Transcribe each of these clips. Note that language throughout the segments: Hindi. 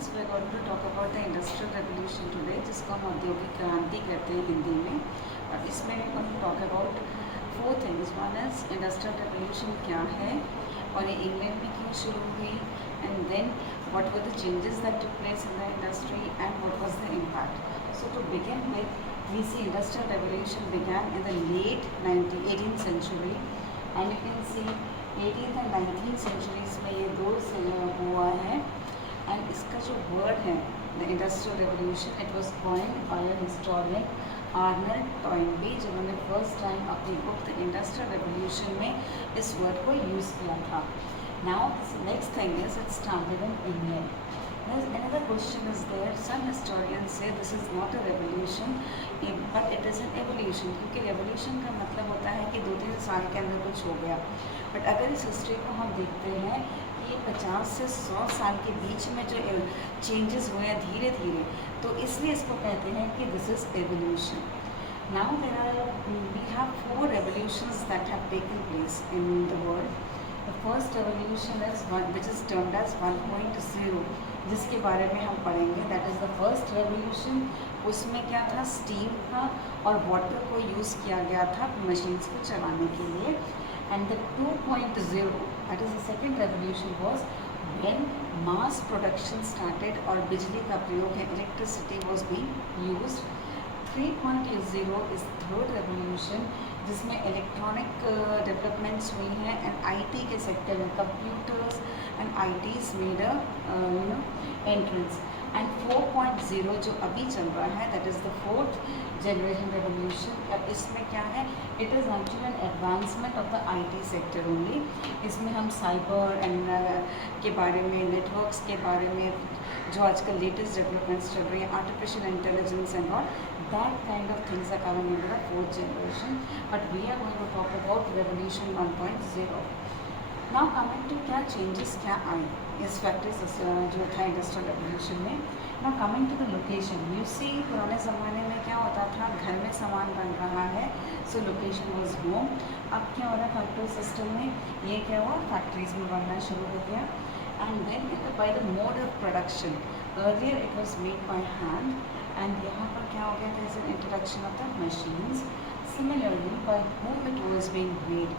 students, we are going to talk about the industrial revolution today, जिसको हम औद्योगिक क्रांति कहते हैं हिंदी में. और इसमें we are going to talk about four things. One is industrial revolution क्या है और ये इंग्लैंड में क्यों शुरू हुई, and then what were the changes that took place in the industry and what was the impact. So to begin with, we see industrial revolution began in the late 18th century, and you can see 18th and 19th centuries में ये दो हुआ है. एंड इसका जो वर्ड है the industrial revolution, it was coined by a historian Arnold Toynbee, जिन्होंने फर्स्ट टाइम अपनी बुक द इंडस्ट्रियल रेवोल्यूशन में इस वर्ड को यूज़ किया था. Now this next thing is it started in England. Another question is there. Some historians say this is not a revolution, but it is an evolution. क्योंकि revolution का मतलब होता है कि 2-3 साल के अंदर कुछ हो गया. बट अगर इस हिस्ट्री को हम देखते हैं कि 50 से 100 साल के बीच में जो चेंजेस हुए हैं धीरे धीरे, तो इसलिए इसको कहते हैं कि this is evolution. Now we have 4 revolutions that have taken place in the world. The first revolution is which is termed as 1.0, जिसके बारे में हम पढ़ेंगे. That is the first revolution. उसमें क्या था, स्टीम था और वाटर को यूज़ किया गया था मशीन्स को चलाने के लिए. And the 2.0, that is the second revolution, was when mass production started और बिजली का प्रयोग है, electricity was being used. 3.0 is third revolution, जिसमें इलेक्ट्रॉनिक डेवलपमेंट्स हुई हैं एंड आईटी के सेक्टर में computers and ITs made a entrance. And 4.0 जो अभी चल रहा है, that is the fourth generation revolution. इसमें क्या है, it is actually an advancement of the IT sector only. इसमें हम साइबर एंड के बारे में, नेटवर्क्स के बारे में, जो आजकल लेटेस्ट डेवलपमेंट्स चल रही है, artificial intelligence and all that kind of things are coming into the fourth generation. But we are going to talk about revolution 1.0. now coming to क्या changes क्या आए इस फैक्ट्री जो था इंडस्ट्रियल रेवोल्यूशन में. now coming to the location, you see पुराने ज़माने में क्या होता था, घर में सामान बन रहा है, so location was home. अब क्या हो रहा है फैक्ट्री सिस्टम में, ये क्या हुआ, फैक्ट्रीज में बनना शुरू हो गया. and then by the mode of production, earlier it was made by hand, and यहाँ पर क्या हो गया, there is an introduction of the machines. Similarly, by whom it was being made,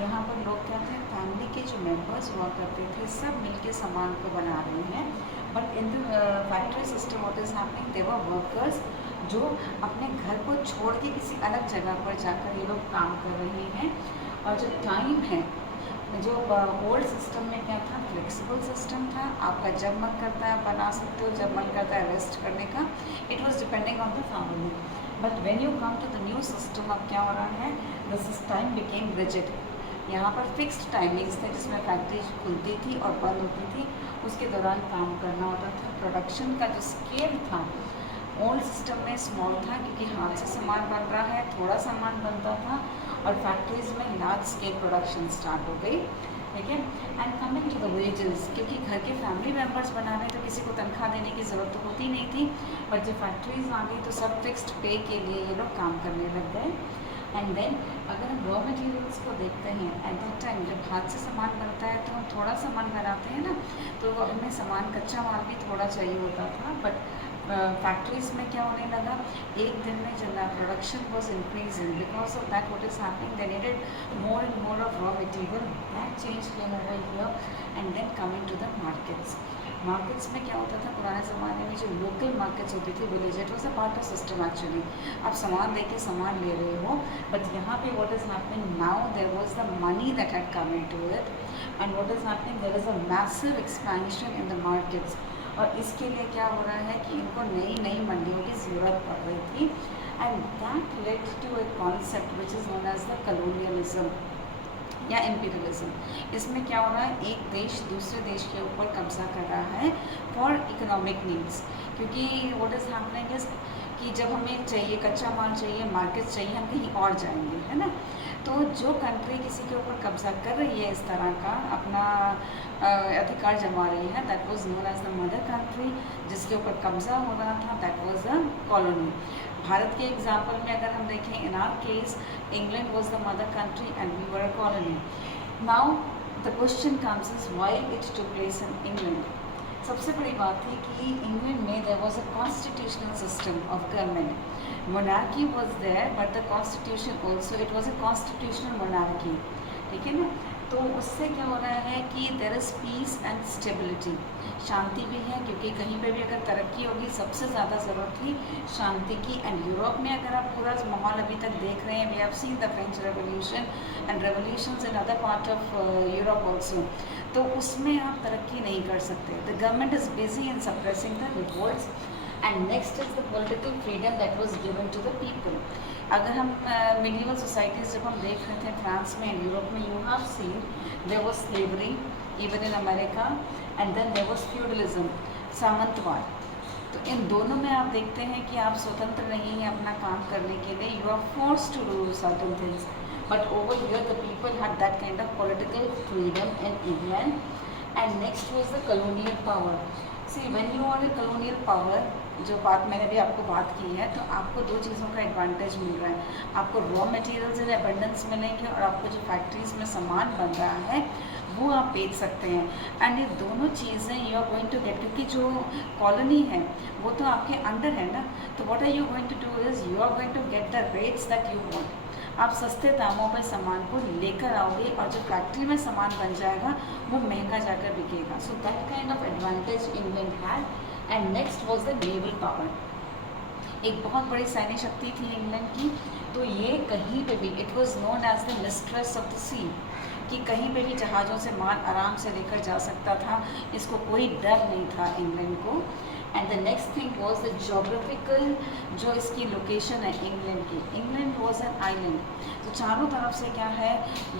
यहाँ पर लोग क्या थे, फैमिली के जो मेंबर्स हुआ करते थे, सब मिलके सामान को बना रहे हैं. But in the factory system what is happening, they were workers जो अपने घर को छोड़ के किसी अलग जगह पर जाकर ये लोग काम कर रहे हैं. और जो टाइम है, जो ओल्ड सिस्टम में क्या था, फ्लेक्सिबल सिस्टम था, आपका जब मन करता है बना सकते हो, जब मन करता है रेस्ट करने का. It was depending on the family. But when you come to the new system, अब क्या हो रहा है, दिस टाइम बिकेम रिजिड. यहाँ पर फिक्स्ड टाइमिंग्स थे जिसमें फैक्ट्री खुलती थी और बंद होती थी, उसके दौरान काम करना होता था. प्रोडक्शन का जो स्केल था ओल्ड सिस्टम में स्मॉल था, क्योंकि हाथ से सामान बन रहा है, थोड़ा सामान बनता था, और फैक्ट्रीज में लार्ज स्केल प्रोडक्शन स्टार्ट हो गई. ठीक है. And coming to the wages, क्योंकि घर के फैमिली मेम्बर्स बनाने तो किसी को तनख्वाह देने की ज़रूरत तो होती नहीं थी, बट जब फैक्ट्रीज आ गई तो सब फिक्स्ड पे के लिए ये लोग काम करने लग गए. एंड देन अगर हम रॉ मटेरियल्स को देखते हैं, एट दैट टाइम जब हाथ से सामान बनता है तो हम थोड़ा सामान बनाते हैं ना, तो हमें सामान कच्चा माल भी थोड़ा चाहिए होता था. बट फैक्ट्रीज में क्या होने लगा, एक दिन में जब production was increasing, because of that what is happening, they needed more and more of raw material. That change came over here. And then coming to the markets. Markets में क्या होता था, पुराने ज़माने में जो लोकल मार्केट्स होती थी, village, it was a part of system actually. आप सामान दे के सामान ले रहे हो, बट यहाँ पे what is happening now, there was the money that had come into it, and what is happening, there is a massive expansion in the markets. और इसके लिए क्या हो रहा है कि इनको नई नई मंडियों की ज़रूरत पड़ रही थी. And that led to a concept which is known as the colonialism या इम्पीरियलिज्म. इसमें क्या हो रहा है, एक देश दूसरे देश के ऊपर कब्जा कर रहा है फॉर इकोनॉमिक नीड्स. क्योंकि व्हाट इज़ हैपनिंग इज कि जब हमें चाहिए कच्चा माल चाहिए, मार्केट चाहिए, हम कहीं और जाएंगे, है ना. तो जो कंट्री किसी के ऊपर कब्जा कर रही है, इस तरह का अपना अधिकार जमा रही है, that was known as the mother country. जिसके ऊपर कब्जा हो रहा था, that was a colony. Bharat के एग्जाम्पल में अगर हम देखें, in our case England was the mother country and we were a colony. Now the question comes is why it took place in England. सबसे बड़ी बात थी कि इंग्लैंड में there was a constitutional system of government. Monarchy was there but the constitution also it was a constitutional monarchy, ठीक है ना। तो उससे क्या हो रहा है कि there is peace and stability, शांति भी है, क्योंकि कहीं पे भी अगर तरक्की होगी सबसे ज़्यादा ज़रूरत थी शांति की। एंड यूरोप में अगर आप पूरा माहौल अभी तक देख रहे हैं, we have seen the French revolution and revolutions in other part of Europe also, तो उसमें आप तरक्की नहीं कर सकते। The government is busy in suppressing the revolts and next is the political freedom that was given to the people. अगर हम मिडिवल सोसाइटीज़ जब हम देख रहे थे फ्रांस में एंड यूरोप में, you have seen there was slavery even in America and then there was feudalism, सामंतवाद। तो इन दोनों में आप देखते हैं कि आप स्वतंत्र नहीं हैं अपना काम करने के लिए, you are forced to do certain things, but over here the people had that kind of political freedom in England. And next was the colonial power. See when you are a colonial power, जो बात मैंने भी आपको बात की है, तो आपको दो चीज़ों का एडवांटेज मिल रहा है। आपको रॉ मटेरियल्स इन एबंडेंस मिलेंगे और आपको जो फैक्ट्रीज में सामान बन रहा है वो आप बेच सकते हैं। एंड ये दोनों चीज़ें you are going to get, क्योंकि जो कॉलोनी है वो तो आपके अंडर है ना। तो what are you going to do is you are going to get the rates that you want. आप सस्ते दामों पर सामान को लेकर आओगे और जो फैक्ट्री में सामान बन जाएगा वो महंगा जाकर बिकेगा। So that kind of advantage England had. And next was the naval power, एक बहुत बड़ी सैन्य शक्ति थी इंग्लैंड की। तो ये कहीं पे भी it was known as the mistress of the sea, कि कहीं पे भी जहाज़ों से माल आराम से लेकर जा सकता था, इसको कोई डर नहीं था इंग्लैंड को। And the next thing was the geographical, जो इसकी लोकेशन है इंग्लैंड की। इंग्लैंड वाज एन आइलैंड, तो चारों तरफ से क्या है,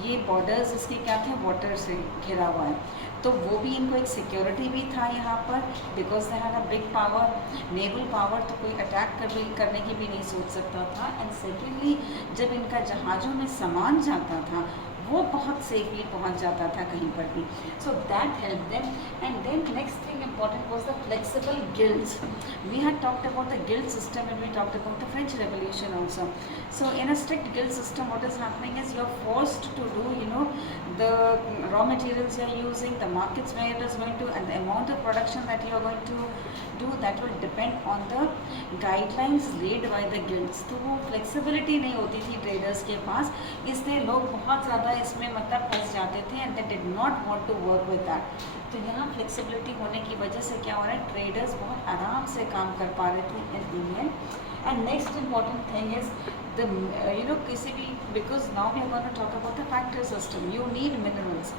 ये बॉर्डर्स इसके क्या थे, वाटर से घिरा हुआ है। तो वो भी इनको एक सिक्योरिटी भी था यहाँ पर, because they had a big power, naval power, तो कोई अटैक करने की भी नहीं सोच सकता था। एंड सेकेंडली जब इनका जहाज़ों में सामान जाता था वो बहुत सेफली पहुंच जाता था कहीं पर भी। So that help them. And then next thing important was the flexible guilds. We had talked about the guild system and we talked about the French Revolution also. So in a strict guild system, what is happening is you are forced to do, the raw materials you are using, the markets where it is going to, and the amount of production that you are going to do, that will depend on the guidelines laid by the guilds. तो वो flexibility नहीं होती थी traders के पास, इसलिए लोग बहुत ज़्यादा इसमें मतलब फंस जाते थे and they did not want to work with that. तो यहाँ फ्लेक्सिबिलिटी होने की वजह से क्या हो रहा है, ट्रेडर्स बहुत आराम से काम कर पा रहे थे in Indian. And next important thing is the किसी भी, because now we are going to talk about the factory system, you need minerals.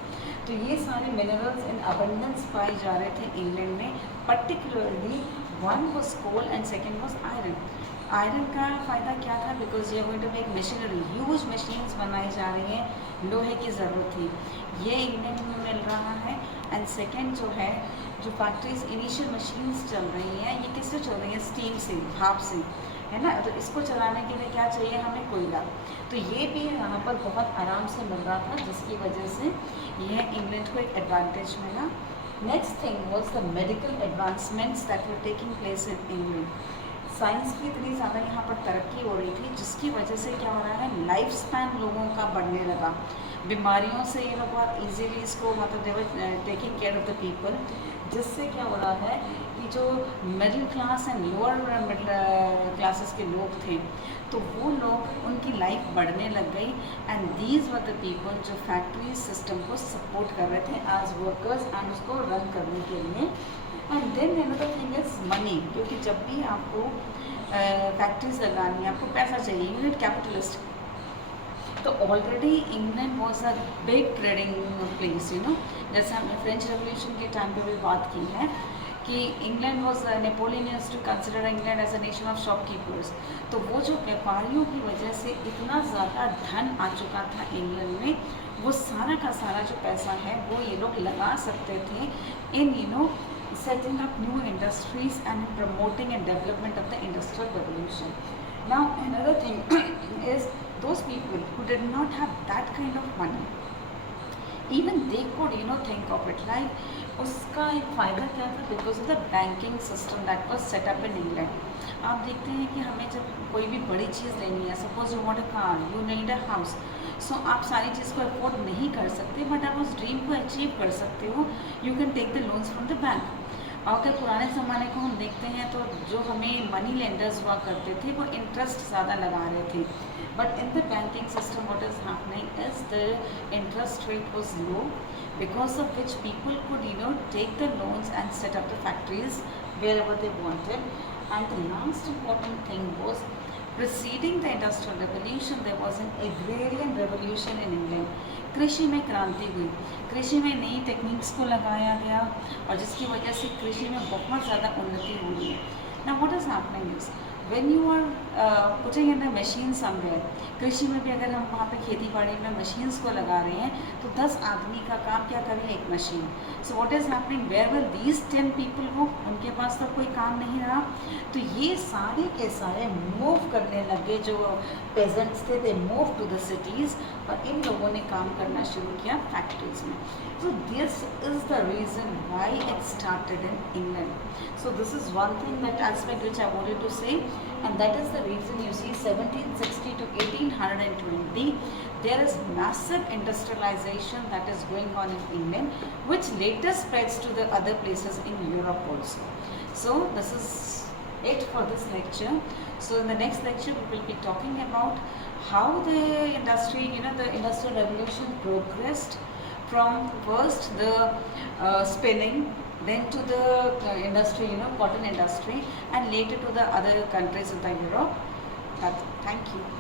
तो ये सारे मिनरल्स इन अबंडेंस पाए जा रहे थे इंग्लैंड में। Particularly one was coal and second was iron. Iron का फ़ायदा क्या था, because you are going to make machinery, huge machines बनाई जा रही हैं, लोहे की ज़रूरत थी, ये इंग्लैंड में मिल रहा है। एंड सेकेंड जो है, जो फैक्ट्रीज इनिशियल मशीन्स चल रही हैं, ये किससे चल रही हैं, स्टीम से, भाप से, है ना। तो इसको चलाने के लिए क्या चाहिए हमें, कोयला। तो ये भी यहाँ पर बहुत आराम से मिल रहा था, जिसकी वजह से यह इंग्लैंड को एक एडवांटेज मिला। Next thing was the medical advancements that were taking place in England. Science की इतनी ज़्यादा यहाँ पर तरक्की हो रही थी, जिसकी वजह से क्या हो रहा है, लाइफ स्पैन लोगों का बढ़ने लगा। बीमारियों से ये लोग बहुत इजीली इसको मतलब they were taking care of the people, जिससे क्या हो रहा है कि जो middle class and lower middle classes के लोग थे, तो वो लोग, उनकी लाइफ बढ़ने लग गई। And these were the people जो फैक्ट्री सिस्टम को सपोर्ट कर रहे थे एज वर्कर्स एंड उसको रन करने के लिए। And then another thing is money, क्योंकि जब भी आपको फैक्ट्रीज लगानी है, आपको पैसा चाहिए, यू नीड कैपिटलिस्ट। तो already England was a big trading place, जैसे हमने फ्रेंच रेवोल्यूशन के टाइम पे भी बात की है कि England was, Napoleon used to consider England as a nation of shopkeepers. तो वो जो व्यापारियों की वजह से इतना ज़्यादा धन आ चुका था इंग्लैंड में, वो सारा का सारा जो पैसा है वो ये लोग लगा सकते थे इन setting up new industries and promoting and development of the industrial revolution. Now another thing is those people who did not have that kind of money, even they could think of it, like उसका एक फ़ायदा क्या था, because of the banking system that was set up in England. आप देखते हैं कि हमें जब कोई भी बड़ी चीज़ लेनी है, suppose you want a car, you need a house, so आप सारी चीज़ को अफोर्ड नहीं कर सकते, बट आप उस ड्रीम को अचीव कर सकते हो, you can take the loans from the bank. अगर पुराने ज़माने को हम देखते हैं तो जो हमें मनी लेंडर्स हुआ करते थे वो इंटरेस्ट ज़्यादा लगा रहे थे, but in the banking system what is happening is the interest rate was low, because of which people could take the loans and set up the factories wherever they wanted. And the last important thing was, preceding the industrial revolution there was an agrarian revolution in England. कृषि में क्रांति हुई, कृषि में नई टेक्निक्स को लगाया गया और जिसकी वजह से कृषि में बहुत ज़्यादा उन्नति हो रही है. Now what is happening is, when you are putting in a machine somewhere, कृषि में भी अगर हम वहाँ पे खेती बाड़ी में मशीन्स को लगा रहे हैं तो 10 आदमी का काम क्या करें एक machine. So what is happening, where will these 10 people go, उनके पास तो कोई काम नहीं रहा. तो ये सारे के सारे मूव करने लगे, जो पेजेंट्स थे they move to the cities, और इन लोगों ने काम करना शुरू किया फैक्ट्रीज में. So this is the reason why it started in England. So this is one thing, that aspect which I wanted to say, and that is the reason you see 1760 to 1820 there is massive industrialization that is going on in England, which later spreads to the other places in Europe also. So this is it for this lecture. So in the next lecture we will be talking about how the industry, the industrial revolution progressed from first the spinning, then to the industry, cotton industry, and later to the other countries in the Europe. Thank you.